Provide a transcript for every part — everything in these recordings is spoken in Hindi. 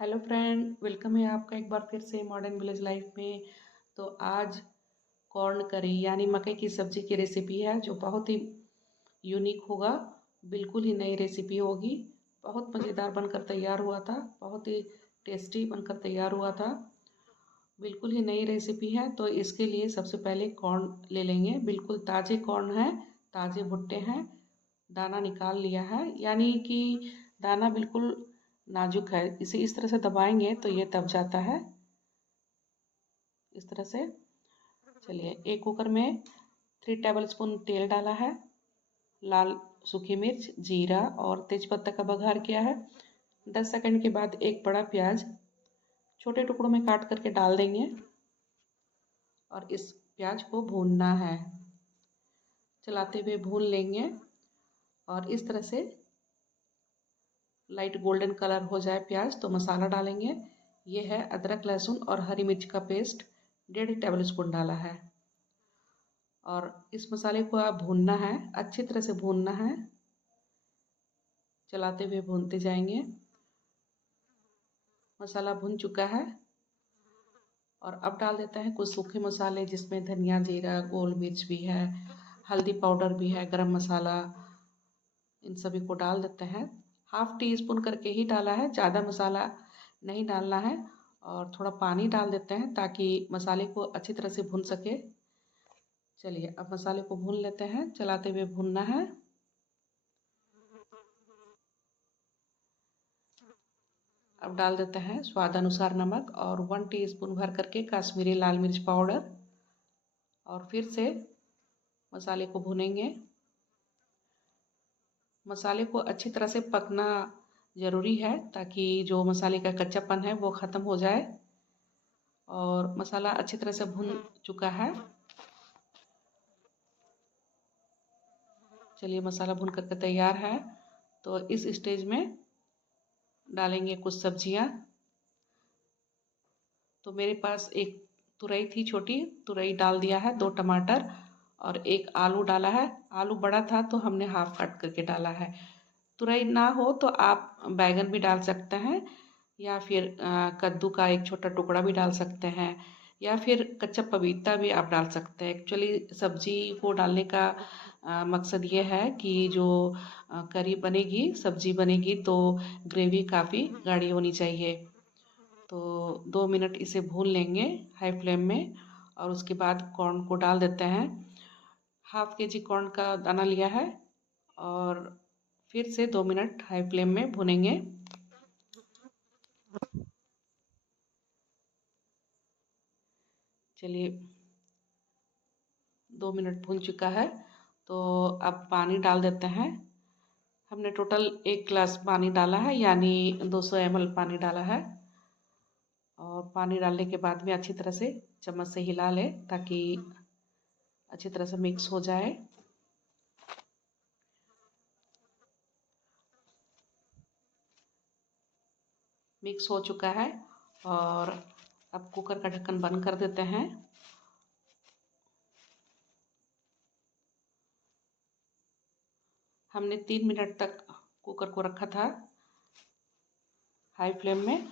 हेलो फ्रेंड, वेलकम है आपका एक बार फिर से मॉडर्न विलेज लाइफ में। तो आज कॉर्न करी यानी मकई की सब्ज़ी की रेसिपी है जो बहुत ही यूनिक होगा। बिल्कुल ही नई रेसिपी होगी। बहुत मज़ेदार बनकर तैयार हुआ था, बहुत ही टेस्टी बनकर तैयार हुआ था। बिल्कुल ही नई रेसिपी है। तो इसके लिए सबसे पहले कॉर्न ले लेंगे। बिल्कुल ताज़े कॉर्न है, ताज़े भुट्टे हैं। दाना निकाल लिया है, यानी कि दाना बिल्कुल नाजुक है। इसे इस तरह से दबाएंगे तो ये दब जाता है, इस तरह से। चलिए, एक कुकर में 3 टेबल स्पून तेल डाला है, लाल सूखी मिर्च, जीरा और तेजपत्ता का बघार किया है। 10 सेकंड के बाद एक बड़ा प्याज छोटे टुकड़ों में काट करके डाल देंगे और इस प्याज को भूनना है। चलाते हुए भून लेंगे और इस तरह से लाइट गोल्डन कलर हो जाए प्याज तो मसाला डालेंगे। ये है अदरक लहसुन और हरी मिर्च का पेस्ट, 1.5 टेबल स्पून डाला है। और इस मसाले को आप भूनना है, अच्छी तरह से भूनना है। चलाते हुए भूनते जाएंगे। मसाला भुन चुका है और अब डाल देते हैं कुछ सूखे मसाले, जिसमें धनिया, जीरा, गोल मिर्च भी है, हल्दी पाउडर भी है, गरम मसाला। इन सभी को डाल देते हैं। 1/2 टीस्पून करके ही डाला है, ज़्यादा मसाला नहीं डालना है। और थोड़ा पानी डाल देते हैं ताकि मसाले को अच्छी तरह से भून सके। चलिए, अब मसाले को भून लेते हैं, चलाते हुए भूनना है। अब डाल देते हैं स्वाद अनुसार नमक और 1 टीस्पून भर करके काश्मीरी लाल मिर्च पाउडर। और फिर से मसाले को भूनेंगे। मसाले को अच्छी तरह से पकना ज़रूरी है ताकि जो मसाले का कच्चापन है वो ख़त्म हो जाए। और मसाला अच्छी तरह से भुन चुका है। चलिए, मसाला भुन करके तैयार है। तो इस स्टेज में डालेंगे कुछ सब्जियां। तो मेरे पास एक तुरई थी, छोटी तुरई डाल दिया है, 2 टमाटर और एक आलू डाला है। आलू बड़ा था तो हमने हाफ कट करके डाला है। तुरई ना हो तो आप बैगन भी डाल सकते हैं, या फिर कद्दू का एक छोटा टुकड़ा भी डाल सकते हैं, या फिर कच्चा पपीता भी आप डाल सकते हैं। एक्चुअली सब्जी को डालने का मकसद ये है कि जो करी बनेगी, सब्जी बनेगी तो ग्रेवी काफ़ी गाढ़ी होनी चाहिए। तो 2 मिनट इसे भून लेंगे हाई फ्लेम में। और उसके बाद कॉर्न को डाल देते हैं। 1/2 kg कॉर्न का दाना लिया है और फिर से 2 मिनट हाई फ्लेम में भुनेंगे। चलिए, 2 मिनट भून चुका है। तो अब पानी डाल देते हैं। हमने टोटल 1 गिलास पानी डाला है, यानी 200 ml पानी डाला है। और पानी डालने के बाद में अच्छी तरह से चम्मच से हिला लें ताकि अच्छी तरह से मिक्स हो जाए। मिक्स हो चुका है और अब कुकर का ढक्कन बंद कर देते हैं। हमने 3 मिनट तक कुकर को रखा था हाई फ्लेम में,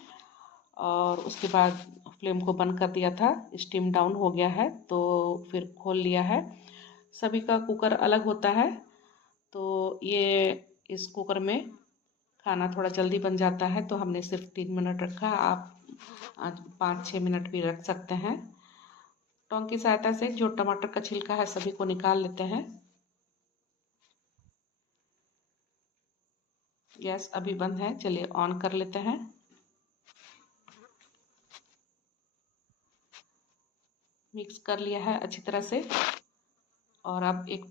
और उसके बाद फ्लेम को बंद कर दिया था। स्टीम डाउन हो गया है तो फिर खोल लिया है। सभी का कुकर अलग होता है, तो ये इस कुकर में खाना थोड़ा जल्दी बन जाता है, तो हमने सिर्फ 3 मिनट रखा। आप 5-6 मिनट भी रख सकते हैं। टोंग की सहायता से जो टमाटर का छिलका है सभी को निकाल लेते हैं। गैस अभी बंद है, चलिए ऑन कर लेते हैं। मिक्स कर लिया है अच्छी तरह से। और अब एक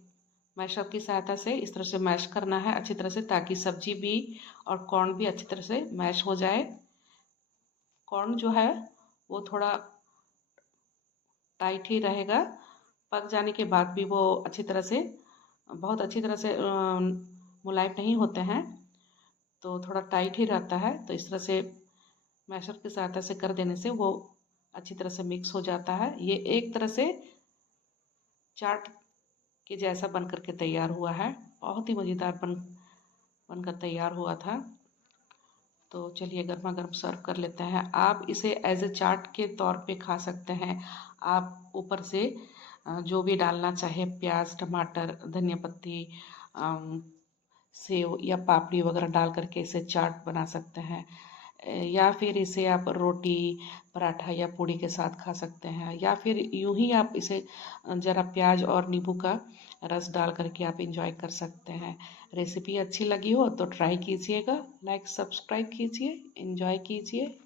मैशर की सहायता से इस तरह से मैश करना है अच्छी तरह से, ताकि सब्जी भी और कॉर्न भी अच्छी तरह से मैश हो जाए। कॉर्न जो है वो थोड़ा टाइट ही रहेगा। पक जाने के बाद भी वो अच्छी तरह से, बहुत अच्छी तरह से मुलायम नहीं होते हैं, तो थोड़ा टाइट ही रहता है। तो इस तरह से मैशर की सहायता से कर देने से वो अच्छी तरह से मिक्स हो जाता है। ये एक तरह से चाट के जैसा बन करके तैयार हुआ है। बहुत ही मज़ेदार बनकर तैयार हुआ था। तो चलिए गर्मा गर्म सर्व कर लेते हैं। आप इसे एज ए चाट के तौर पे खा सकते हैं। आप ऊपर से जो भी डालना चाहे, प्याज, टमाटर, धनिया पत्ती, सेव या पापड़ी वगैरह डाल करके इसे चाट बना सकते हैं। या फिर इसे आप रोटी, पराठा या पूड़ी के साथ खा सकते हैं, या फिर यूं ही आप इसे ज़रा प्याज और नींबू का रस डाल करके आप इंजॉय कर सकते हैं। रेसिपी अच्छी लगी हो तो ट्राई कीजिएगा, लाइक सब्सक्राइब कीजिए, इंजॉय कीजिए।